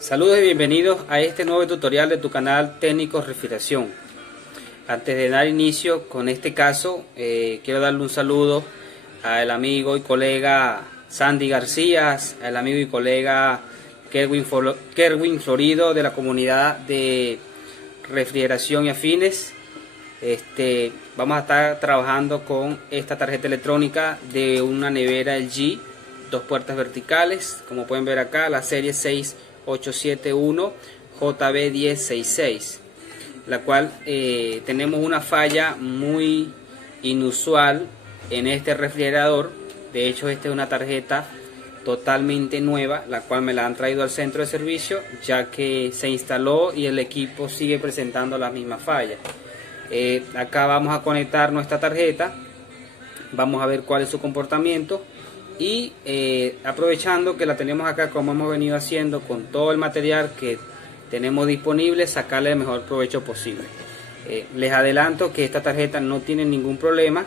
Saludos y bienvenidos a este nuevo tutorial de tu canal Técnicos Refrigeración. Antes de dar inicio con este caso, quiero darle un saludo al amigo y colega Sandy García, al amigo y colega Kerwin Florido de la comunidad de refrigeración y afines. Vamos a estar trabajando con esta tarjeta electrónica de una nevera LG, 2 puertas verticales, como pueden ver acá, la serie 6871 JB1066, la cual tenemos una falla muy inusual en este refrigerador. De hecho, esta es una tarjeta totalmente nueva, la cual me la han traído al centro de servicio, ya que se instaló y el equipo sigue presentando las mismas fallas. Acá vamos a conectar nuestra tarjeta, vamos a ver cuál es su comportamiento y aprovechando que la tenemos acá, como hemos venido haciendo con todo el material que tenemos disponible, sacarle el mejor provecho posible. Les adelanto que esta tarjeta no tiene ningún problema,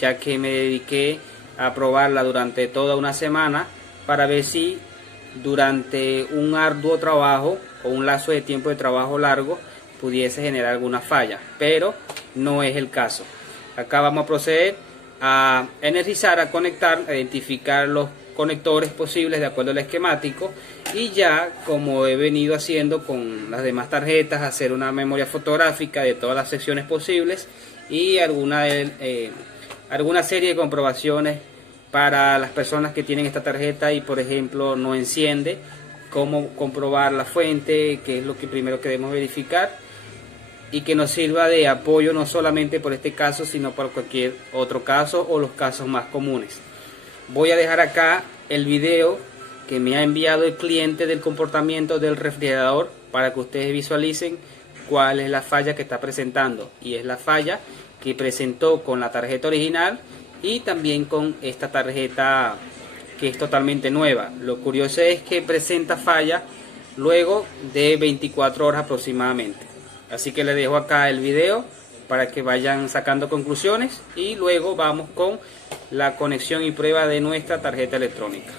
ya que me dediqué a probarla durante toda una semana para ver si durante un arduo trabajo o un lapso de tiempo de trabajo largo pudiese generar alguna falla, pero no es el caso. Acá vamos a proceder a energizar, a conectar, a identificar los conectores posibles de acuerdo al esquemático, y ya como he venido haciendo con las demás tarjetas, hacer una memoria fotográfica de todas las secciones posibles y alguna serie de comprobaciones para las personas que tienen esta tarjeta y por ejemplo no enciende, cómo comprobar la fuente, que es lo que primero que debemos verificar, y que nos sirva de apoyo no solamente por este caso, sino por cualquier otro caso o los casos más comunes. Voy a dejar acá el video que me ha enviado el cliente del comportamiento del refrigerador para que ustedes visualicen cuál es la falla que está presentando, y es la falla que presentó con la tarjeta original y también con esta tarjeta que es totalmente nueva. Lo curioso es que presenta falla luego de 24 horas aproximadamente. Así que les dejo acá el video para que vayan sacando conclusiones y luego vamos con la conexión y prueba de nuestra tarjeta electrónica.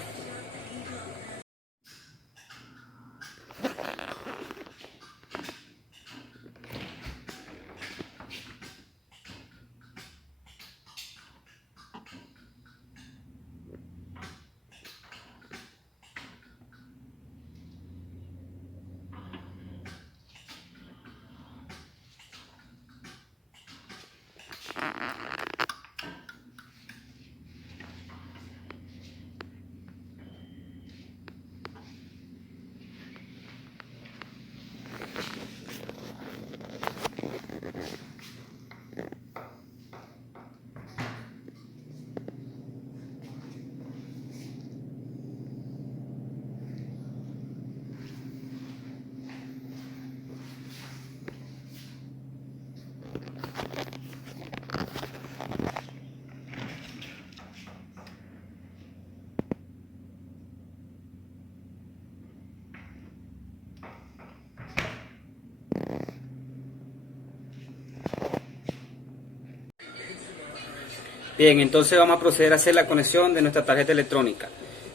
Bien, entonces vamos a proceder a hacer la conexión de nuestra tarjeta electrónica.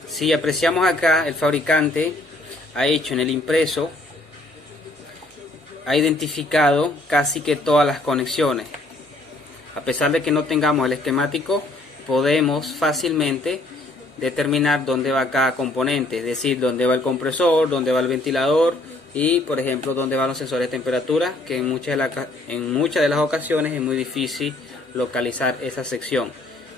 Si apreciamos acá, el fabricante ha hecho en el impreso, ha identificado casi que todas las conexiones. A pesar de que no tengamos el esquemático, podemos fácilmente determinar dónde va cada componente, es decir, dónde va el compresor, dónde va el ventilador y, por ejemplo, dónde van los sensores de temperatura, que en muchas de las ocasiones es muy difícil localizar esa sección.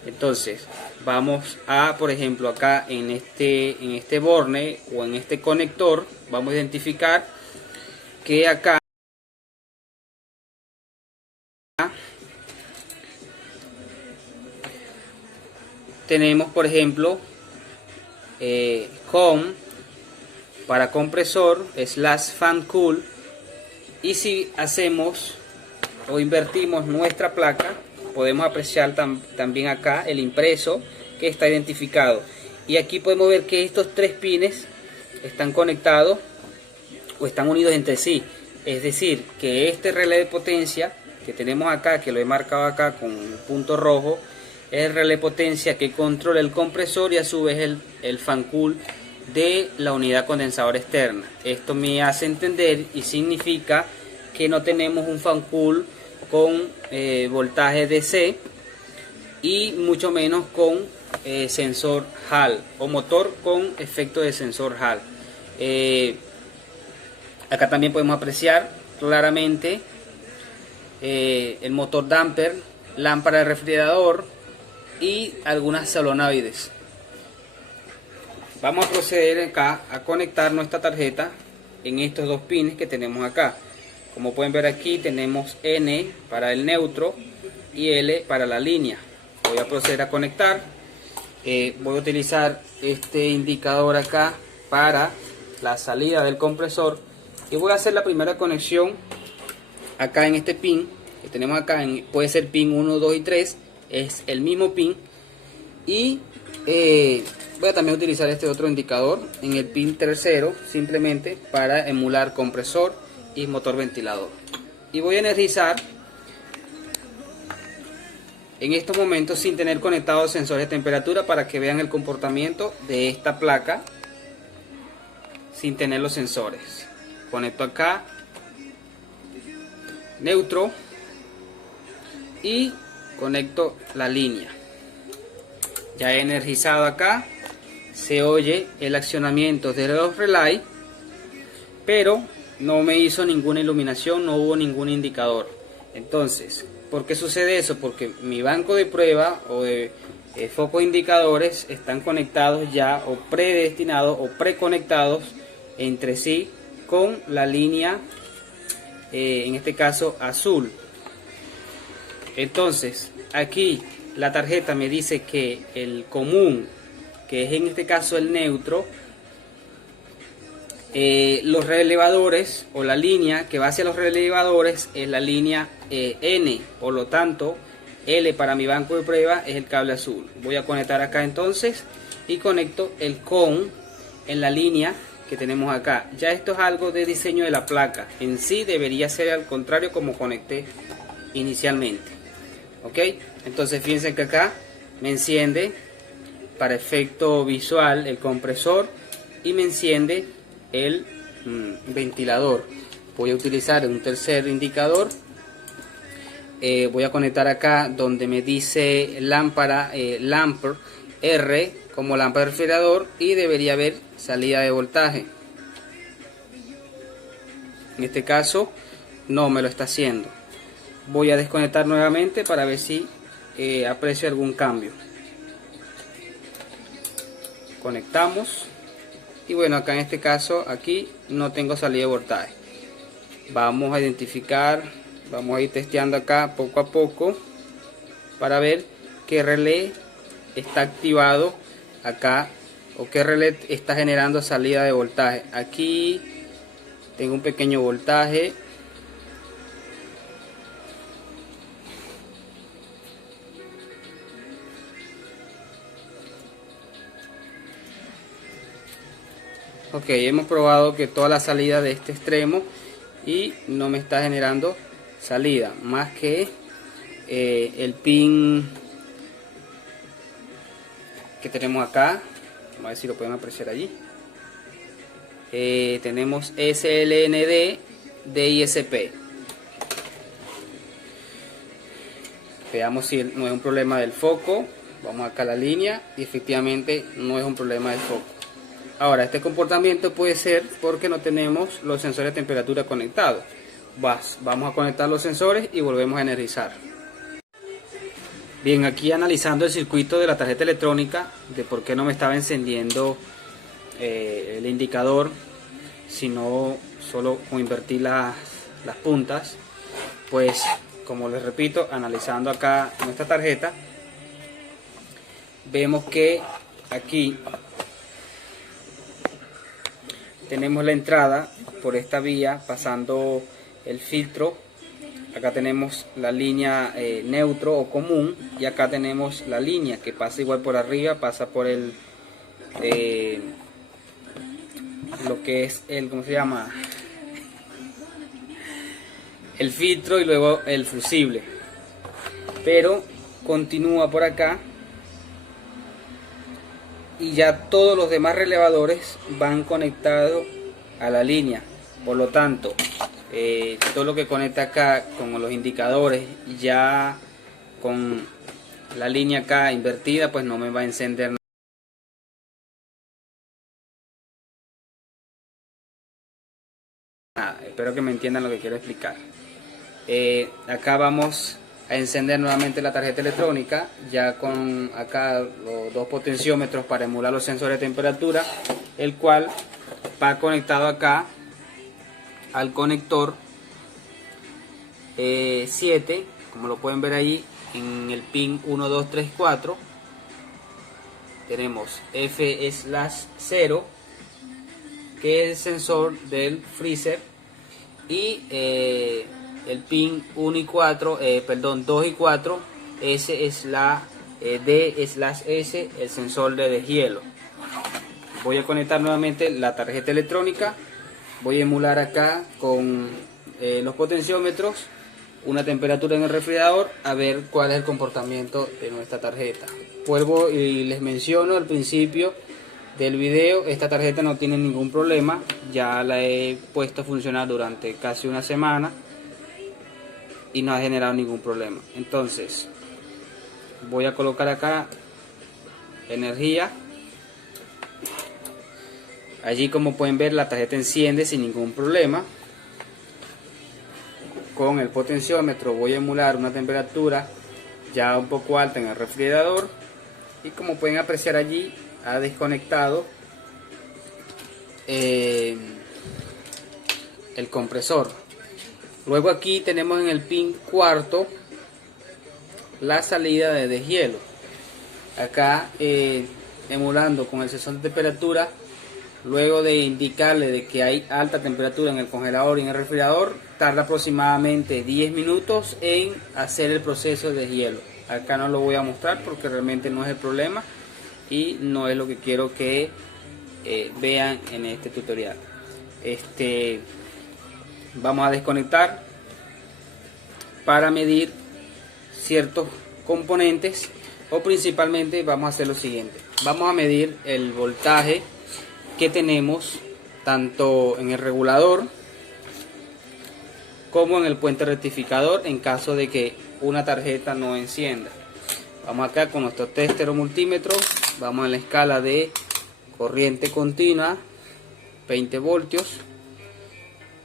Entonces vamos a, por ejemplo, acá en este borne o en este conector, vamos a identificar que acá tenemos, por ejemplo, COM para compresor / fan cool, y si hacemos o invertimos nuestra placa, podemos apreciar también acá el impreso que está identificado, y aquí podemos ver que estos 3 pines están conectados o están unidos entre sí, es decir, que este relé de potencia que tenemos acá, que lo he marcado acá con un punto rojo, es el relé de potencia que controla el compresor y a su vez el fan cool de la unidad condensadora externa. Esto me hace entender y significa que no tenemos un fan cool con voltaje DC y mucho menos con sensor Hall o motor con efecto de sensor Hall. Acá también podemos apreciar claramente el motor damper, lámpara de refrigerador y algunas solenoides. Vamos a proceder acá a conectar nuestra tarjeta en estos dos pines que tenemos acá. Como pueden ver aquí tenemos N para el neutro y L para la línea. Voy a proceder a conectar. Voy a utilizar este indicador acá para la salida del compresor y voy a hacer la primera conexión acá en este pin que tenemos acá. Puede ser pin 1, 2 y 3, es el mismo pin. Y voy a también utilizar este otro indicador en el pin tercero, simplemente para emular compresor y motor ventilador. Y voy a energizar en estos momentos sin tener conectados sensores de temperatura, para que vean el comportamiento de esta placa sin tener los sensores. Conecto acá, neutro, y conecto la línea. Ya he energizado acá, se oye el accionamiento de los relays, pero no me hizo ninguna iluminación, no hubo ningún indicador. Entonces, ¿por qué sucede eso? Porque mi banco de prueba o de focos indicadores están conectados ya, o predestinados o preconectados entre sí con la línea, en este caso azul. Entonces, aquí la tarjeta me dice que el común, que es en este caso el neutro, los relevadores o la línea que va hacia los relevadores es la línea N, por lo tanto L para mi banco de prueba es el cable azul. Voy a conectar acá entonces y conecto el CON en la línea que tenemos acá. Ya esto es algo de diseño de la placa, en sí debería ser al contrario como conecté inicialmente. Ok, entonces fíjense que acá me enciende para efecto visual el compresor y me enciende el ventilador. Voy a utilizar un tercer indicador. Voy a conectar acá donde me dice lámpara, lamper R como lámpara de refrigerador, y debería haber salida de voltaje. En este caso no me lo está haciendo. Voy a desconectar nuevamente para ver si aprecio algún cambio. Conectamos y bueno, acá en este caso aquí no tengo salida de voltaje. Vamos a identificar, vamos a ir testeando acá poco a poco para ver qué relé está activado acá o qué relé está generando salida de voltaje. Aquí tengo un pequeño voltaje. Ok, hemos probado que toda la salida de este extremo y no me está generando salida, más que el pin que tenemos acá. Vamos a ver si lo pueden apreciar allí. Tenemos SLND DISP. Veamos si no es un problema del foco. Vamos acá a la línea y efectivamente no es un problema del foco. Ahora, este comportamiento puede ser porque no tenemos los sensores de temperatura conectados. Vamos a conectar los sensores y volvemos a energizar. Bien, aquí analizando el circuito de la tarjeta electrónica, de por qué no me estaba encendiendo el indicador, sino solo con invertir las puntas. Pues, como les repito, analizando acá nuestra tarjeta, vemos que aquí tenemos la entrada por esta vía pasando el filtro. Acá tenemos la línea neutro o común, y acá tenemos la línea que pasa igual por arriba, pasa por el lo que es el, ¿cómo se llama? El filtro, y luego el fusible, pero continúa por acá y ya todos los demás relevadores van conectados a la línea. Por lo tanto, todo lo que conecta acá con los indicadores ya con la línea acá invertida, pues no me va a encender nada. Espero que me entiendan lo que quiero explicar. Acá vamos a encender nuevamente la tarjeta electrónica, ya con acá los dos potenciómetros para emular los sensores de temperatura, el cual va conectado acá al conector 7, como lo pueden ver ahí en el pin 1, 2, 3, 4. Tenemos F/0, que es el sensor del freezer, y el pin 1 y 4, 2 y 4, ese es la D/S, el sensor de deshielo. Voy a conectar nuevamente la tarjeta electrónica, voy a emular acá con los potenciómetros una temperatura en el refrigerador, a ver cuál es el comportamiento de nuestra tarjeta. Vuelvo y les menciono al principio del video, esta tarjeta no tiene ningún problema, ya la he puesto a funcionar durante casi una semana y no ha generado ningún problema. Entonces voy a colocar acá energía. Allí, como pueden ver, la tarjeta enciende sin ningún problema. Con el potenciómetro voy a emular una temperatura ya un poco alta en el refrigerador, y como pueden apreciar allí ha desconectado el compresor. Luego aquí tenemos en el pin cuarto la salida de deshielo. Acá emulando con el sensor de temperatura, luego de indicarle de que hay alta temperatura en el congelador y en el refrigerador, tarda aproximadamente 10 minutos en hacer el proceso de deshielo. Acá no lo voy a mostrar porque realmente no es el problema y no es lo que quiero que vean en este tutorial. Vamos a desconectar para medir ciertos componentes, o principalmente vamos a hacer lo siguiente: vamos a medir el voltaje que tenemos tanto en el regulador como en el puente rectificador en caso de que una tarjeta no encienda. Vamos acá con nuestro tester o multímetro, vamos en la escala de corriente continua 20 voltios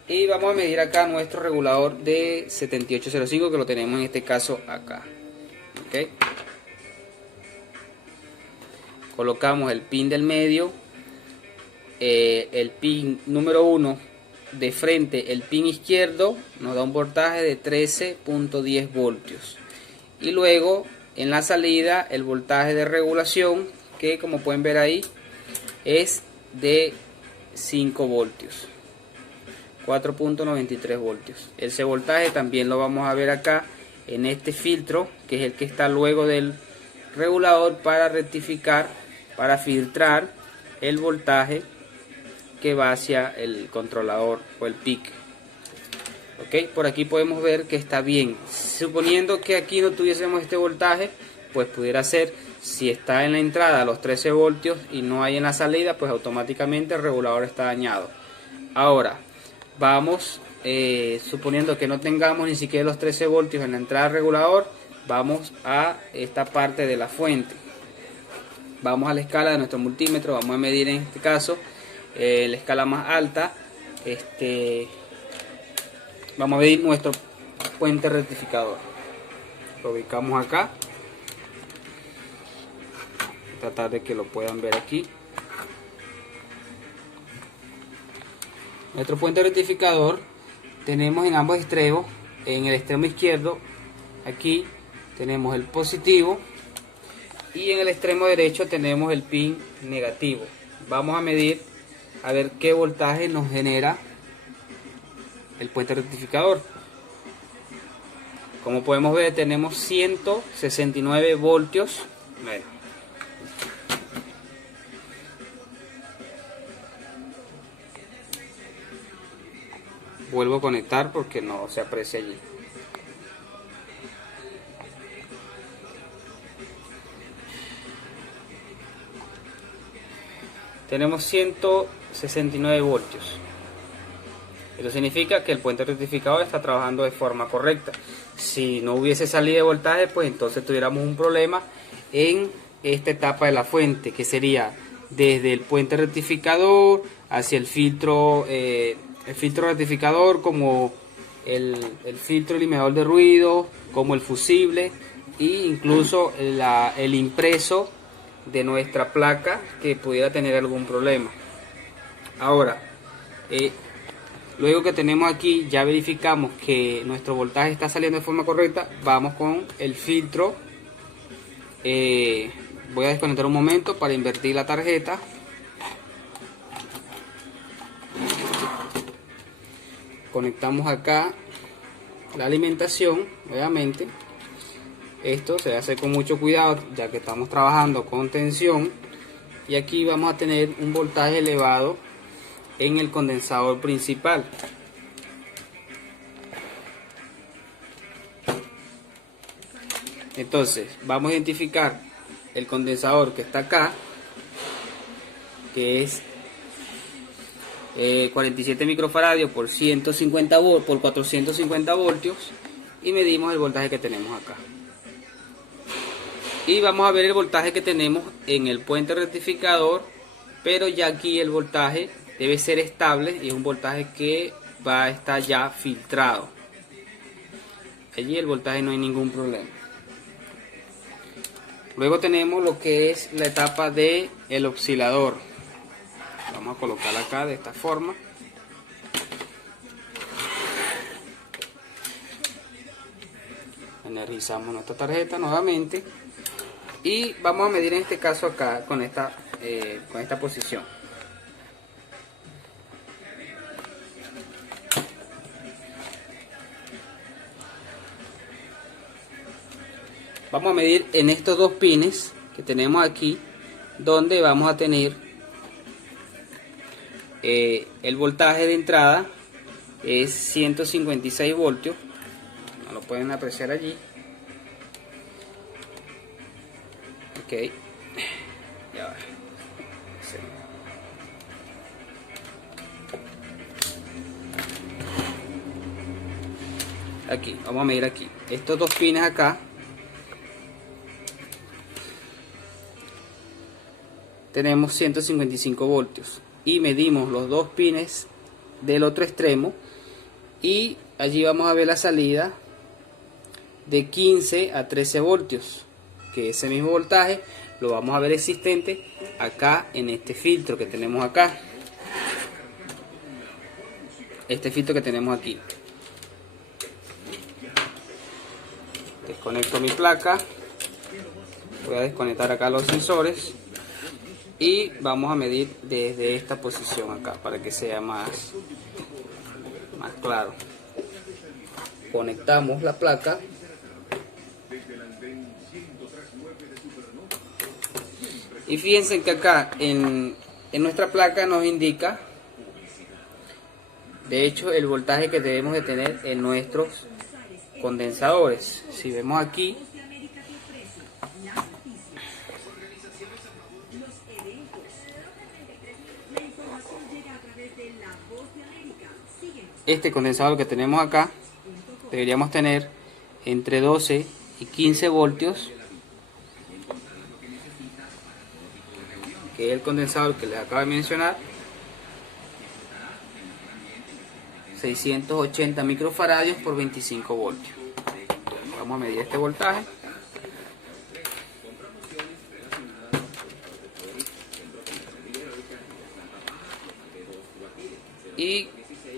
y vamos a medir acá nuestro regulador de 7805, que lo tenemos en este caso acá. ¿Okay? Colocamos el pin del medio, el pin número 1 de frente, el pin izquierdo nos da un voltaje de 13.10 voltios, y luego en la salida el voltaje de regulación, que como pueden ver ahí es de 5 voltios, 4.93 voltios. Ese voltaje también lo vamos a ver acá en este filtro, que es el que está luego del regulador para rectificar, para filtrar el voltaje que va hacia el controlador o el PIC. Ok, por aquí podemos ver que está bien. Suponiendo que aquí no tuviésemos este voltaje, pues pudiera ser, si está en la entrada a los 13 voltios y no hay en la salida, pues automáticamente el regulador está dañado. Ahora vamos, suponiendo que no tengamos ni siquiera los 13 voltios en la entrada del regulador, vamos a esta parte de la fuente. Vamos a la escala de nuestro multímetro, vamos a medir en este caso la escala más alta. Vamos a medir nuestro puente rectificador. Lo ubicamos acá. Tratar de que lo puedan ver aquí. Nuestro puente rectificador tenemos en ambos extremos. En el extremo izquierdo, aquí tenemos el positivo, y en el extremo derecho tenemos el pin negativo. Vamos a medir a ver qué voltaje nos genera el puente rectificador. Como podemos ver, tenemos 169 voltios. Bueno, vuelvo a conectar porque no se aprecia allí. tenemos 169 voltios. Esto significa que el puente rectificador está trabajando de forma correcta. Si no hubiese salida de voltaje, pues entonces tuviéramos un problema en esta etapa de la fuente, que sería desde el puente rectificador hacia el filtro rectificador, como el filtro eliminador de ruido, como el fusible, e incluso el impreso de nuestra placa, que pudiera tener algún problema. Ahora, luego que tenemos aquí, ya verificamos que nuestro voltaje está saliendo de forma correcta, vamos con el filtro. Voy a desconectar un momento para invertir la tarjeta. Conectamos acá la alimentación, obviamente. Esto se hace con mucho cuidado, ya que estamos trabajando con tensión. Y aquí vamos a tener un voltaje elevado en el condensador principal. Entonces vamos a identificar el condensador que está acá, que es 47 microfaradios por 150 por 450 voltios, y medimos el voltaje que tenemos acá. Y vamos a ver el voltaje que tenemos en el puente rectificador, pero ya aquí el voltaje debe ser estable y es un voltaje que va a estar ya filtrado. Allí el voltaje no hay ningún problema. Luego tenemos lo que es la etapa de el oscilador. Vamos a colocarla acá de esta forma. Energizamos nuestra tarjeta nuevamente y vamos a medir en este caso acá con esta posición. Vamos a medir en estos dos pines que tenemos aquí, donde vamos a tener el voltaje de entrada es 156 voltios. No lo pueden apreciar allí. Ok, ya va. Sí. Aquí, vamos a medir aquí. Estos dos pines acá tenemos 155 voltios y medimos los dos pines del otro extremo y allí vamos a ver la salida de 15 a 13 voltios, que ese mismo voltaje lo vamos a ver existente acá en este filtro que tenemos acá, este filtro que tenemos aquí. Desconecto mi placa, voy a desconectar acá los sensores y vamos a medir desde esta posición acá para que sea más claro. Conectamos la placa y fíjense que acá en nuestra placa nos indica de hecho el voltaje que debemos de tener en nuestros condensadores. Si vemos aquí, este condensador que tenemos acá deberíamos tener entre 12 y 15 voltios, que es el condensador que les acabo de mencionar, 680 microfaradios por 25 voltios. Vamos a medir este voltaje. Y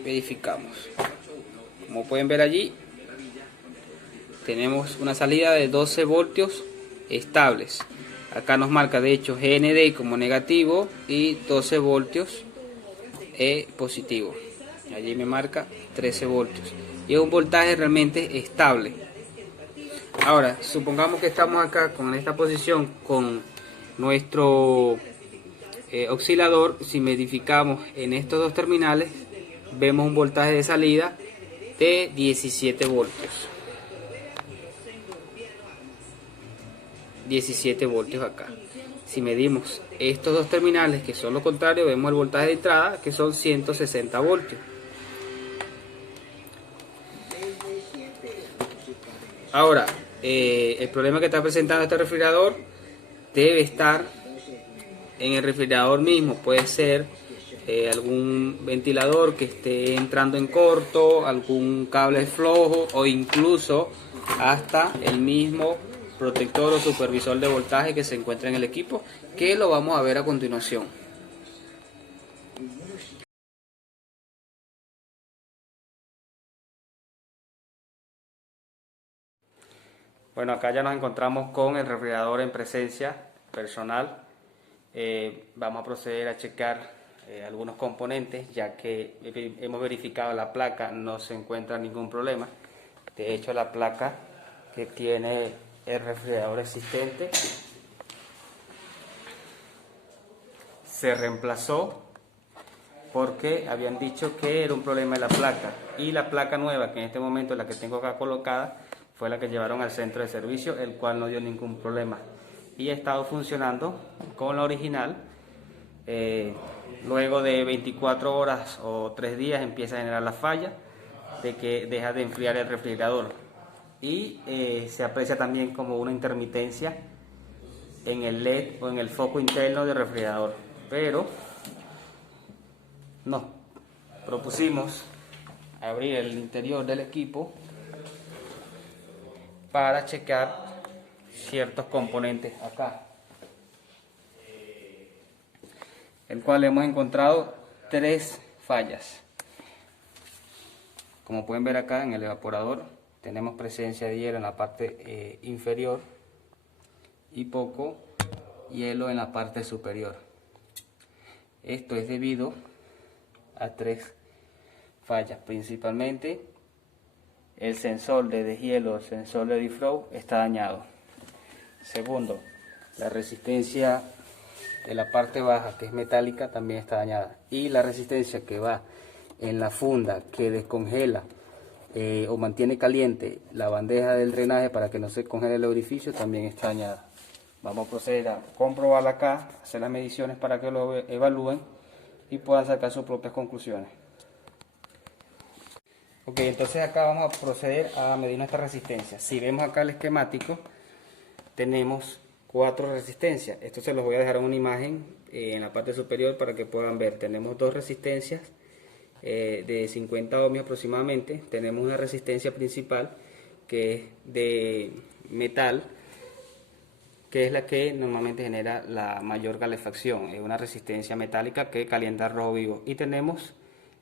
verificamos. Como pueden ver allí, tenemos una salida de 12 voltios estables. Acá nos marca de hecho GND como negativo y 12 voltios positivo. Allí me marca 13 voltios. Y es un voltaje realmente estable. Ahora, supongamos que estamos acá con esta posición con nuestro oscilador. Si verificamos en estos dos terminales, vemos un voltaje de salida de 17 voltios. 17 voltios acá. si medimos estos dos terminales, que son lo contrario, vemos el voltaje de entrada, que son 160 voltios. Ahora, el problema que está presentando este refrigerador debe estar en el refrigerador mismo. Puede ser algún ventilador que esté entrando en corto, algún cable flojo o incluso hasta el mismo protector o supervisor de voltaje que se encuentra en el equipo, que lo vamos a ver a continuación. Bueno, acá ya nos encontramos con el refrigerador en presencia personal. Vamos a proceder a checar algunos componentes, ya que hemos verificado la placa, no se encuentra ningún problema. De hecho, la placa que tiene el refrigerador existente se reemplazó porque habían dicho que era un problema de la placa, y la placa nueva, que en este momento es la que tengo acá colocada, fue la que llevaron al centro de servicio, el cual no dio ningún problema y ha estado funcionando con la original. Luego de 24 horas o 3 días empieza a generar la falla de que deja de enfriar el refrigerador, y se aprecia también como una intermitencia en el LED o en el foco interno del refrigerador. Pero nos propusimos abrir el interior del equipo para checar ciertos componentes acá, el cual hemos encontrado 3 fallas. Como pueden ver acá en el evaporador tenemos presencia de hielo en la parte inferior y poco hielo en la parte superior. Esto es debido a 3 fallas, principalmente el sensor de deshielo, el sensor de defrost está dañado. Segundo, la resistencia de la parte baja, que es metálica, también está dañada, y la resistencia que va en la funda que descongela o mantiene caliente la bandeja del drenaje para que no se congele el orificio también está dañada. Vamos a proceder a comprobarla acá, hacer las mediciones para que lo evalúen y puedan sacar sus propias conclusiones. Ok, entonces acá vamos a proceder a medir nuestra resistencia. Si vemos acá el esquemático, tenemos 4 resistencias. Esto se los voy a dejar en una imagen en la parte superior para que puedan ver. Tenemos 2 resistencias de 50 ohmios aproximadamente. Tenemos una resistencia principal que es de metal, que es la que normalmente genera la mayor calefacción. Es una resistencia metálica que calienta el rojo vivo. Y tenemos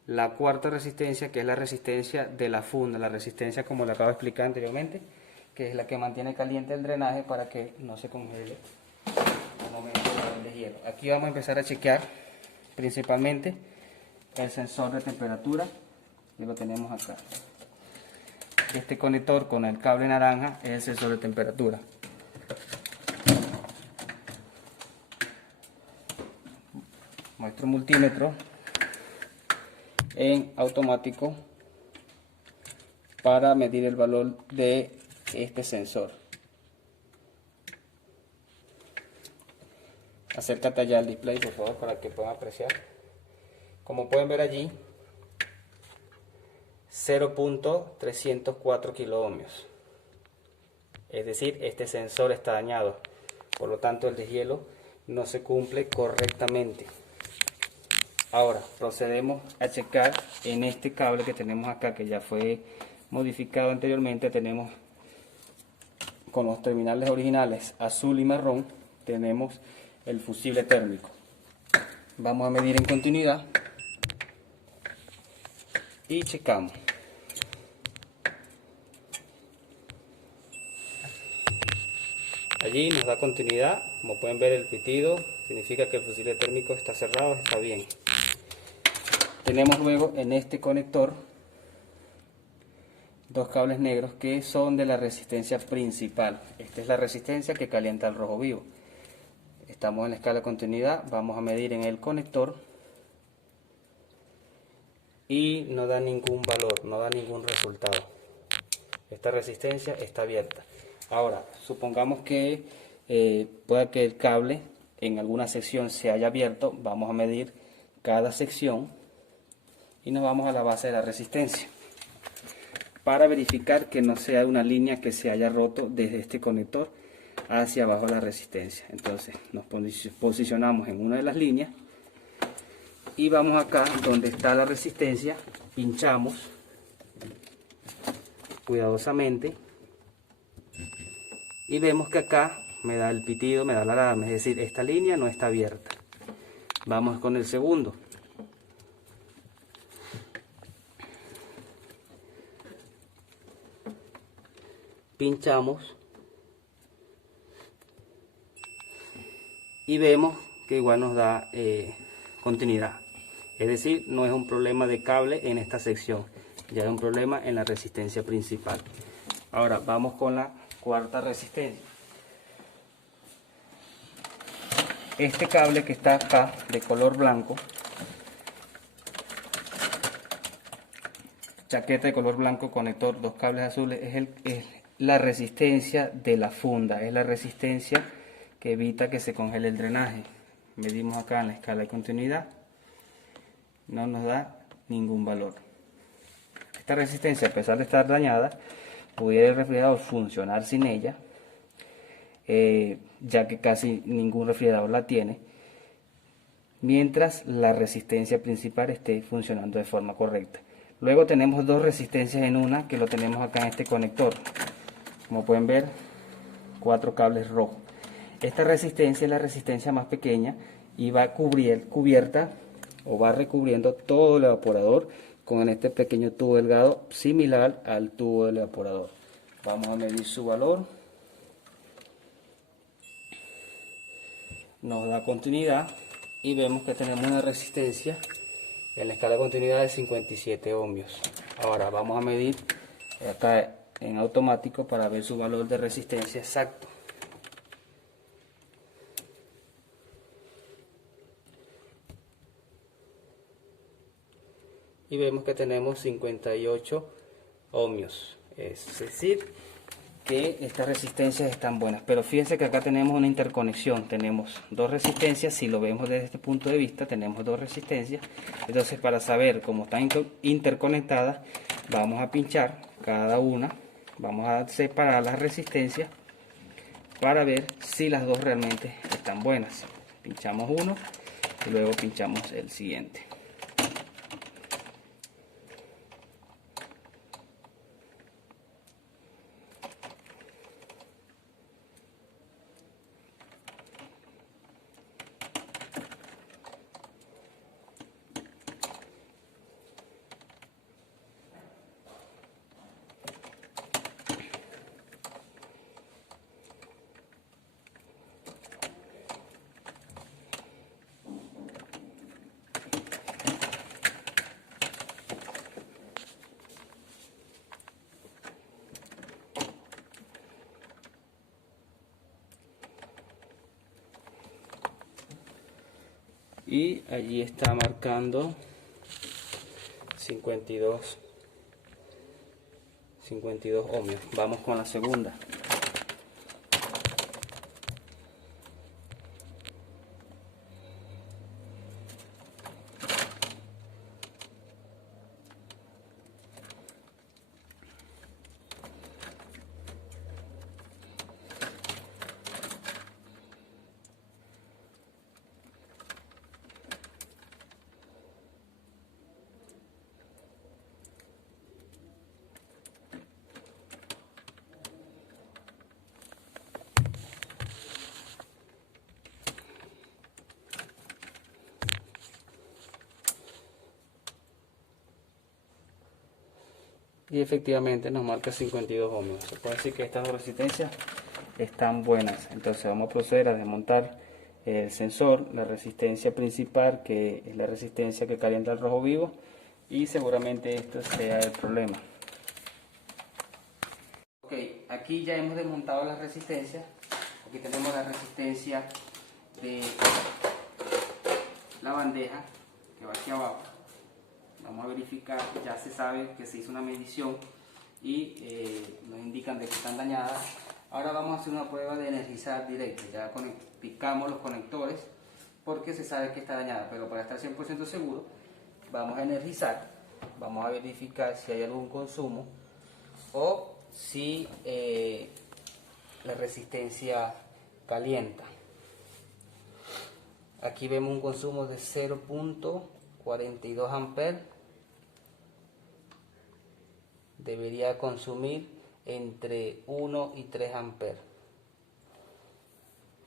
la cuarta resistencia, que es la resistencia de la funda, la resistencia como la acabo de explicar anteriormente, que es la que mantiene caliente el drenaje para que no se congele al momento de hielo. Aquí vamos a empezar a chequear principalmente el sensor de temperatura, que lo tenemos acá. Este conector con el cable naranja es el sensor de temperatura. Nuestro multímetro en automático para medir el valor de este sensor. Acércate allá al display, por favor, para que puedan apreciar. Como pueden ver allí, 0.304 kiloohmios. Es decir, este sensor está dañado, por lo tanto el deshielo no se cumple correctamente. Ahora procedemos a checar en este cable que tenemos acá, que ya fue modificado anteriormente. Tenemos con los terminales originales azul y marrón, tenemos el fusible térmico. Vamos a medir en continuidad y checamos. Allí nos da continuidad. Como pueden ver, el pitido significa que el fusible térmico está cerrado, está bien. Tenemos luego en este conector 2 cables negros que son de la resistencia principal. Esta es la resistencia que calienta el rojo vivo. Estamos en la escala de continuidad, vamos a medir en el conector y no da ningún valor, no da ningún resultado. Esta resistencia está abierta. Ahora, supongamos que pueda que el cable en alguna sección se haya abierto, vamos a medir cada sección y nos vamos a la base de la resistencia para verificar que no sea una línea que se haya roto desde este conector hacia abajo la resistencia. Entonces nos posicionamos en una de las líneas y vamos acá donde está la resistencia, pinchamos cuidadosamente y vemos que acá me da el pitido, me da la alarma, es decir, esta línea no está abierta. Vamos con el segundo. Pinchamos y vemos que igual nos da continuidad, es decir, no es un problema de cable en esta sección, ya es un problema en la resistencia principal. Ahora vamos con la cuarta resistencia. Este cable que está acá de color blanco, chaqueta de color blanco, conector, dos cables azules, es la resistencia de la funda, es la resistencia que evita que se congele el drenaje. Medimos acá en la escala de continuidad, no nos da ningún valor. Esta resistencia, a pesar de estar dañada, pudiera el refrigerador funcionar sin ella, ya que casi ningún refrigerador la tiene, mientras la resistencia principal esté funcionando de forma correcta. Luego tenemos dos resistencias en una, que lo tenemos acá en este conector. Como pueden ver, 4 cables rojos. Esta resistencia es la resistencia más pequeña y va cubierta o va recubriendo todo el evaporador con este pequeño tubo delgado similar al tubo del evaporador. Vamos a medir su valor. Nos da continuidad y vemos que tenemos una resistencia en la escala de continuidad de 57 ohmios. Ahora vamos a medir acá en automático para ver su valor de resistencia exacto. Y vemos que tenemos 58 ohmios, es decir, que estas resistencias están buenas. Pero fíjense que acá tenemos una interconexión, tenemos dos resistencias. Si lo vemos desde este punto de vista, tenemos dos resistencias. Entonces, para saber cómo están interconectadas, vamos a pinchar cada una, vamos a separar las resistencias para ver si las dos realmente están buenas. Pinchamos uno y luego pinchamos el siguiente. Y allí está marcando 52 ohmios. Vamos con la segunda. Y efectivamente nos marca 52 ohmios. Se puede decir que estas dos resistencias están buenas. Entonces vamos a proceder a desmontar el sensor, la resistencia principal, que es la resistencia que calienta el rojo vivo, y seguramente esto sea el problema. Ok, aquí ya hemos desmontado las resistencias. Aquí tenemos la resistencia de la bandeja que va aquí abajo. Vamos a verificar, ya se sabe que se hizo una medición y nos indican de que están dañadas. Ahora vamos a hacer una prueba de energizar directo. Ya picamos los conectores porque se sabe que está dañada, pero para estar 100% seguro vamos a energizar, vamos a verificar si hay algún consumo o si la resistencia calienta. Aquí vemos un consumo de 0.42 amperes. Debería consumir entre 1 y 3 amperes.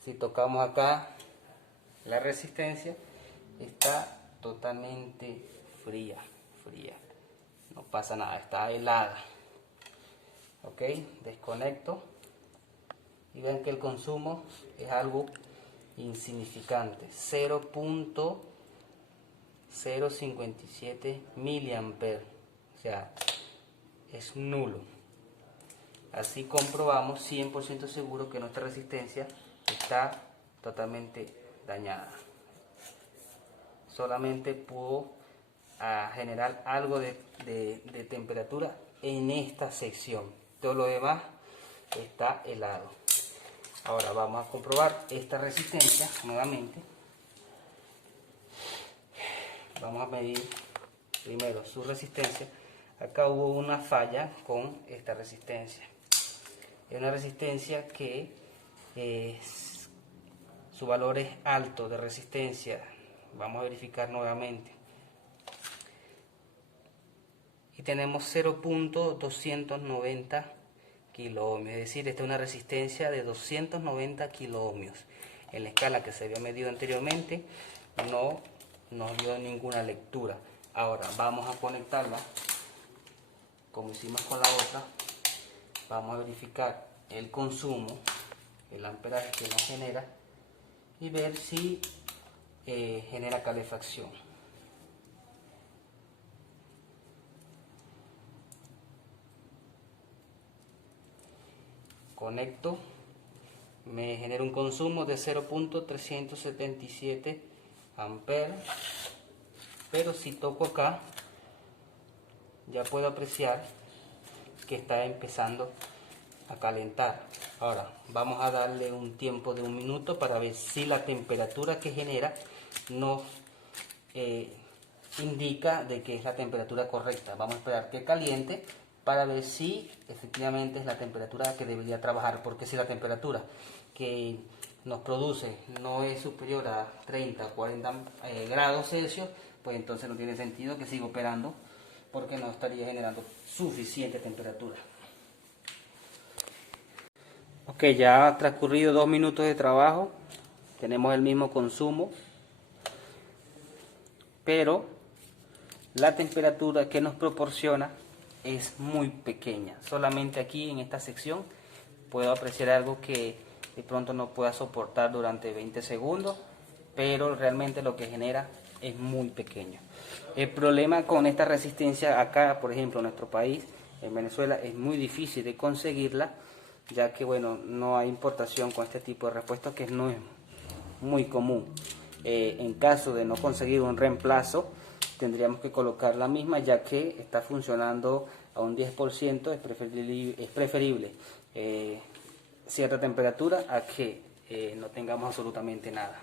Si tocamos acá, la resistencia está totalmente fría, no pasa nada, está helada. Ok, desconecto y ven que el consumo es algo insignificante, 0.057 miliamperes, o sea, es nulo. Así comprobamos 100% seguro que nuestra resistencia está totalmente dañada. Solamente pudo generar algo de temperatura en esta sección. Todo lo demás está helado. Ahora vamos a comprobar esta resistencia nuevamente. Vamos a medir primero su resistencia. Acá hubo una falla con esta resistencia. Es una resistencia que su valor es alto de resistencia. Vamos a verificar nuevamente. Y tenemos 0.290 kiloohmios, es decir, esta es una resistencia de 290 kiloohmios. En la escala que se había medido anteriormente no nos dio ninguna lectura. Ahora vamos a conectarla como hicimos con la otra. Vamos a verificar el consumo, el amperaje que nos genera y ver si genera calefacción. Conecto, me genera un consumo de 0.377 amperes, pero si toco acá ya puedo apreciar que está empezando a calentar. Ahora vamos a darle un tiempo de 1 minuto para ver si la temperatura que genera nos indica de que es la temperatura correcta. Vamos a esperar que caliente para ver si efectivamente es la temperatura que debería trabajar, porque si la temperatura que nos produce no es superior a 30 o 40 grados Celsius, pues entonces no tiene sentido que siga operando, porque no estaría generando suficiente temperatura. Ok, ya ha transcurrido 2 minutos de trabajo, tenemos el mismo consumo, pero la temperatura que nos proporciona es muy pequeña. Solamente aquí en esta sección puedo apreciar algo que de pronto no pueda soportar durante 20 segundos, pero realmente lo que genera es muy pequeño. El problema con esta resistencia acá, por ejemplo, en nuestro país, en Venezuela, es muy difícil de conseguirla, ya que bueno, no hay importación con este tipo de repuestos, que no es muy común. En caso de no conseguir un reemplazo, tendríamos que colocar la misma, ya que está funcionando a un 10%. Es preferible cierta temperatura a que no tengamos absolutamente nada.